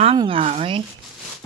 Nga eh.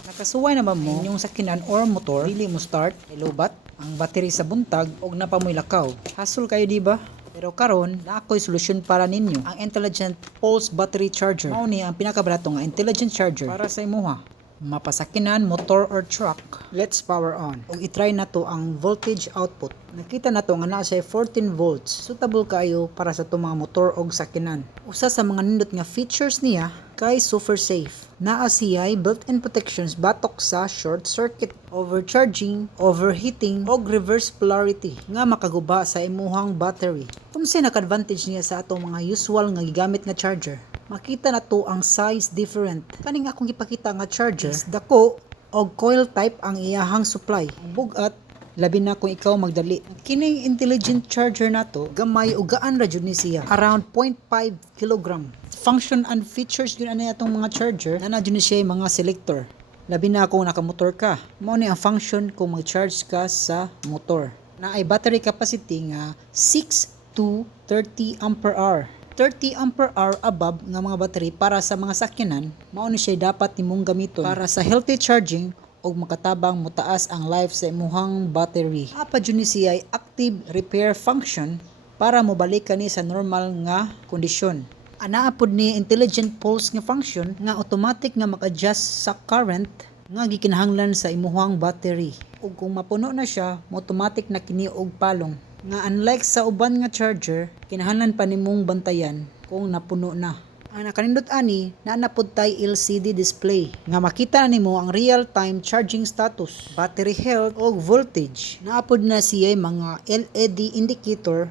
Nakasuway na ba mo yung sakyanan or motor dili mo start ilubat ang battery sa buntag og napamoy lakaw. Hassle kayo di ba? Pero karon na ako'y solusyon para ninyo. Ang Intelligent Pulse Battery Charger. Mao ni ang pinakabarato nga intelligent charger para sa imuha. Mapasakinan, motor or truck. Let's power on. Og i-try na to ang voltage output. Nakita na to nga naa siya 14 volts. Suitable kayo para sa itong mga motor og sakinan. Usa sa mga nindot nga features niya kay super safe. Naa siya built-in protections batok sa short circuit, overcharging, overheating og reverse polarity nga makaguba sa imuhang battery. Unsay naka-advantage niya sa atong mga usual nga gigamit nga charger? Makita na to ang size different. Kaning akong ipakita nga charger is dako og coil type ang iyahang supply. Bugat labi na kung ikaw magdali. Kining intelligent charger nato gamay ug gaan ra jud ni siya. Around 0.5 kg. Function and features yun ana atong mga charger na jud ni siya mga selector. Labi na kung nakamotor ka. Mao ni ang function kung mag-charge ka sa motor. Na ay battery capacity nga 6 to 30 ampere hour. 30 ampere hour above nga mga battery para sa mga sakyanan, mao ni siya dapat nimong gamiton para sa healthy charging og makatabang mutaas ang life sa imuhang battery. Apa jud ni siya active repair function para mobalik kani sa normal nga kondisyon. Anaa pod ni intelligent pulse nga function nga automatic nga mag-adjust sa current nga gikinahanglan sa imuhang battery. Ug kung mapuno na siya, automatic na kini og palong. Nga unlike sa uban nga charger, kinahanglan pa nimong bantayan kung napuno na. Ang nakanindot ani, naanapod tay LCD display nga makita nimo ang real-time charging status, battery health og voltage. Naapod na siya mga LED indicator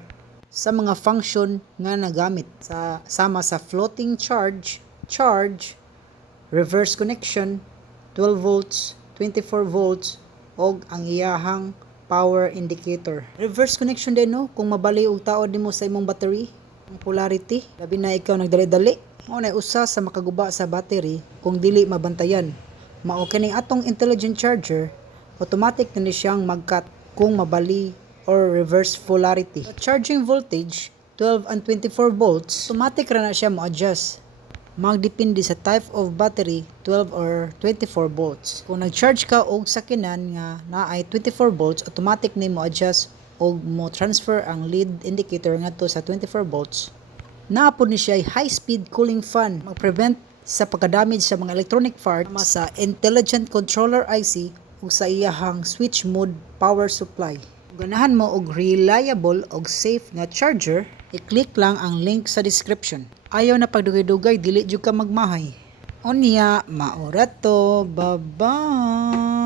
sa mga function nga nagamit sama sa floating charge, reverse connection, 12 volts, 24 volts og ang iyahang power indicator. Reverse connection din no, kung mabali og taod nimo sa imong battery, ang polarity, labi na ikaw nagdali-dali. Mao na usa sa makaguba sa battery kung dili mabantayan. Mao kining atong intelligent charger, automatic na ni siyang mag-cut kung mabali or reverse polarity. At charging voltage, 12 and 24 volts, automatic ra na siya mo-adjust. Magdepende sa type of battery, 12 or 24 volts. Kung nag-charge ka og sakinan nga naay 24 volts, automatic ni mo adjust og mo transfer ang lead indicator ngadto sa 24 volts. Naapod ni siya high-speed cooling fan, mag-prevent sa pagka-damage sa mga electronic parts sa intelligent controller IC ug sa iyahang switch mode power supply. Ganahan mo og reliable og safe nga charger, i-click lang ang link sa description. Ayaw na pagdugay-dugay, dili jud ka magmahay. Unya, maura to. Bye-bye.